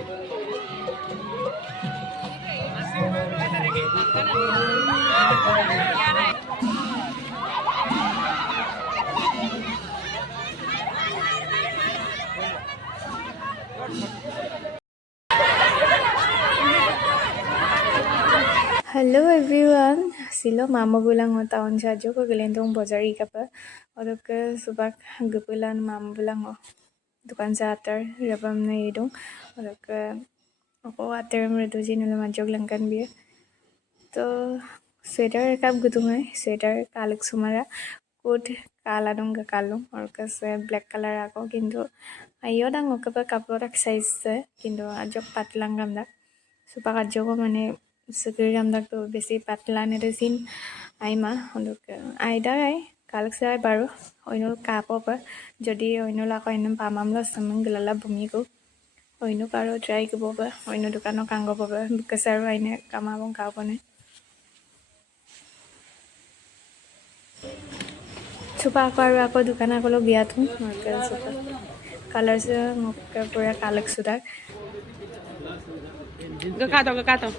Hello everyone, silo mama bulang o taon sajo ko gelendong bozari ka pa. Odo ke subak gepulan mama bulang o dukan sa atar rabam na idong. Odo ke ako atar mredo jinula majog langkan biya. To sweater kap gutungai, sweater kalak sumara. Coat kala dong ka kalung or se black color ako kinto ayo dang oke pa kaplorak size se kinto ajok patlang gamdak. Supak ajo ko mane segera gamdak to besi patlan itu sin aima untuk aida kalak sai baru oino kapo pa jadi oino la ko inem pamam lo sameng gelala bumi ko oino paro try ko ba oino dukano kango ba kesar aine kamabong kapone supa ako dukana ko lo biat hu maka supa color se ngokka pura kalak sudak Gakato.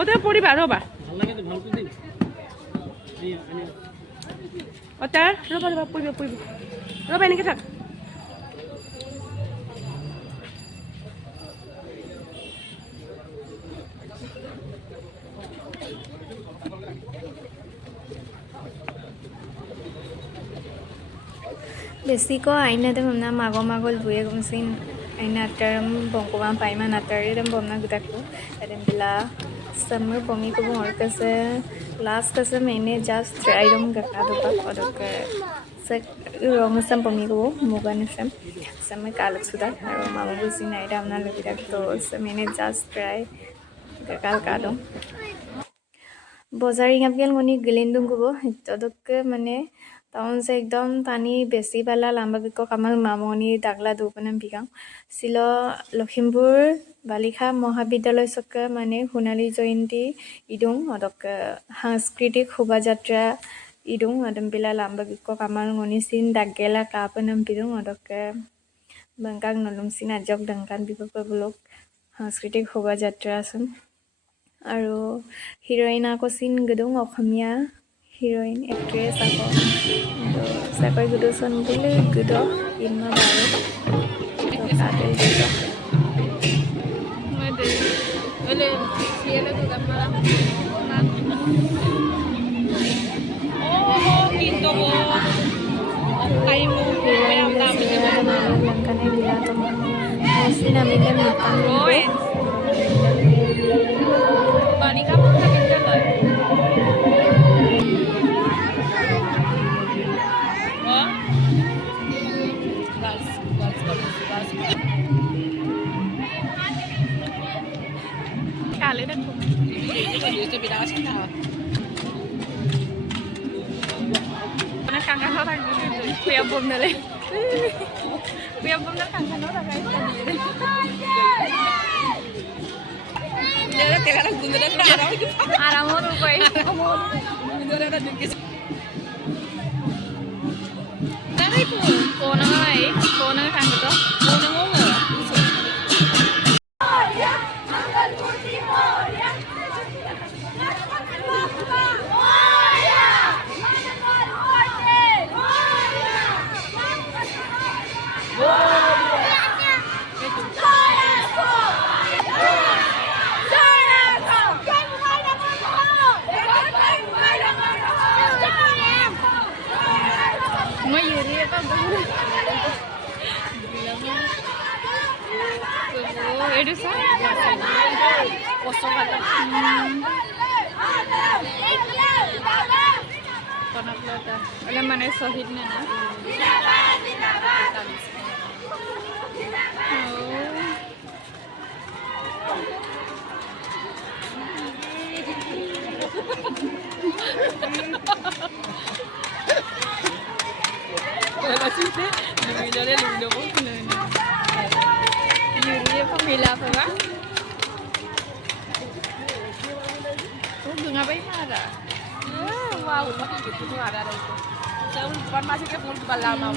ওটা পড়িবা রবা ওটা রবা পড়িব রবা এনেকে থাক besi ko aina de mamna magol buye gumsin aina ataram bongkoma paima natari dem bomna gutakku adem bila summer bomi ko bong orka se last ka se maine just try dum gaka do pa odok se rong sam bomi ko mugan sam summer kalak suda aro mama busin aida amna lubidak to se maine just try gaka kadum বজাৰি আপগেল গনি গিলেন্দুং গব তদক মানে town সে একদম পানি বেছি পালা লাম্বাগিক Kamal Mamoni দাগলা দুপনাম বিগাং seal Lakhimpur বালিকা মহাবিদ্যালয় চক মানে সোণালী জয়ন্তী ইদুং অদক সাংস্কৃতিক শোভাযাত্ৰা ইদুং অদম বিলা লাম্বাগিক কামাল গনি সিন দাগেলা কাপনাম বিদুং অদক বংকাং নলুম সিন আজক দংকান বিপক বুলক সাংস্কৃতিক শোভাযাত্ৰা আসন আৰু হিৰোইন আকৌ চিন গদং অসমীয়া হিৰোইন এক্ট্ৰেছ আকৌ চাকৰি গুদো চন বুলি গুদ ইনমা বাৰু তাতে গুদ Ole, cielo tu cámara. Oh, quinto go. Kayo mo heroine লংকানে বিলা তোমাৰ চিন আমিলে মাতাম Roy. Balika mo na kita ba? What? Girls. Kali na po. Dito bilas ka. Nakangano lang dito. Kuya bom na lang. Kuya bom na kangano lang guys tadi. Dia tela lang gundo na araw. আৰাম নো কই Gundo na dikis. Tari po kono kang to Ano mo nga? Mayuri apa bulu itu sah Kosong kata. kono plata ala mane শহীদ না না Wala sisi. Lumino mo. Yuri pamila pa ba Bunga ba yung ada? Wow, bakit ito ada ito? Sa depan masih ke pun balamaw.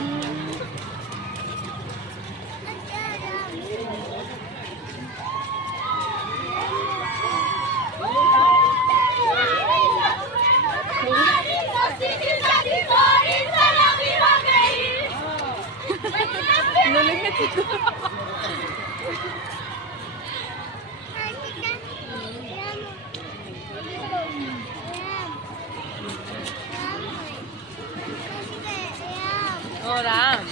Oh, Ram.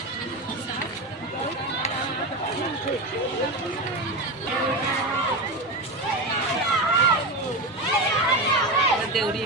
Teori.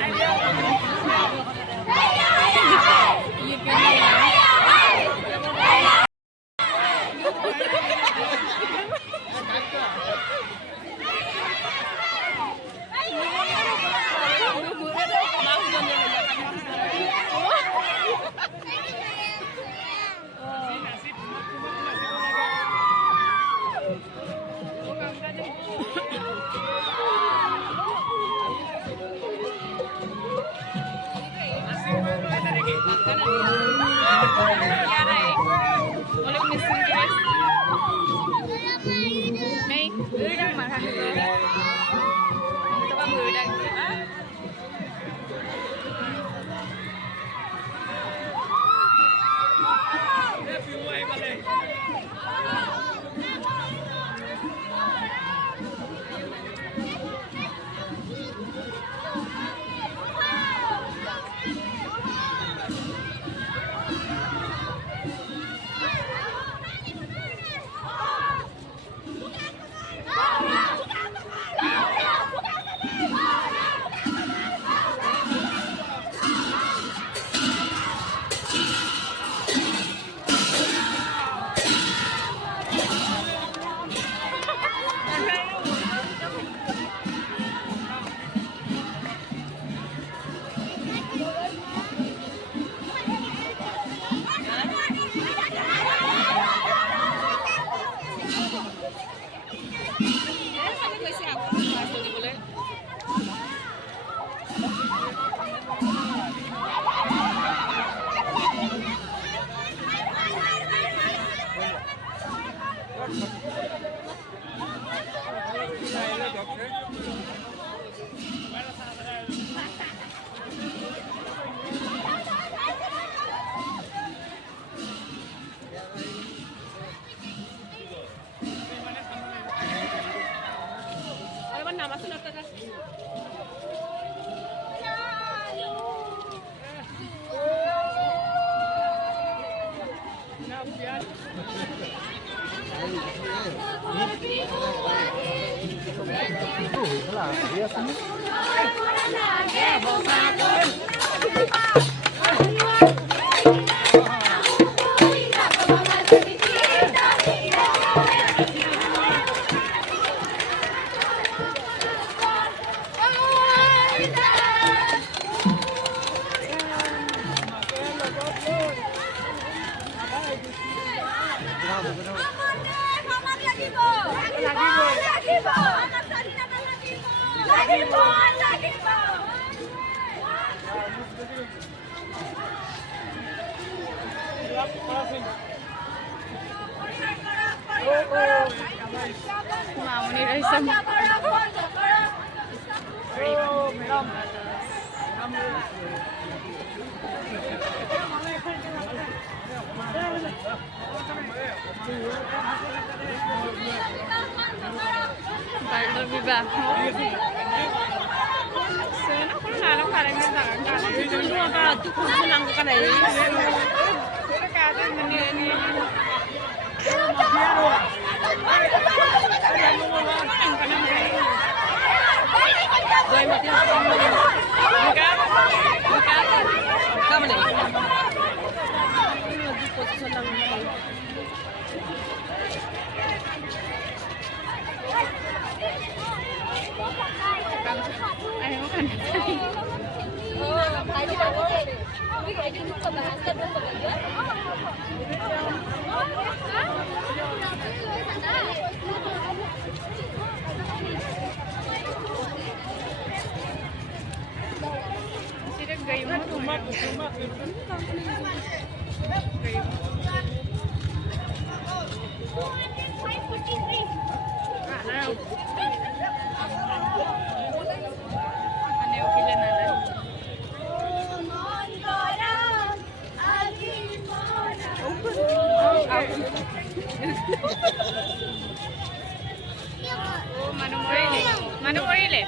মানুহ মৰিলে মানুহ মৰিলে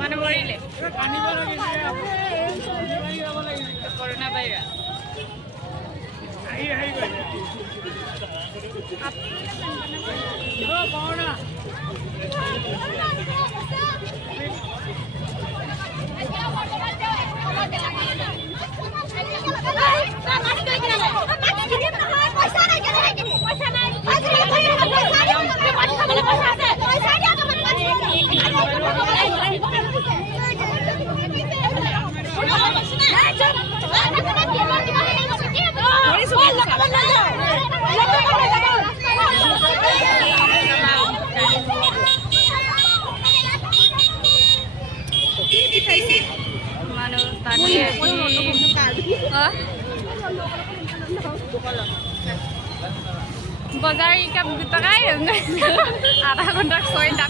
মানুহ মৰিলে corona virus মানুহ tadi bozar ikan gitu kan ada kontak soin dak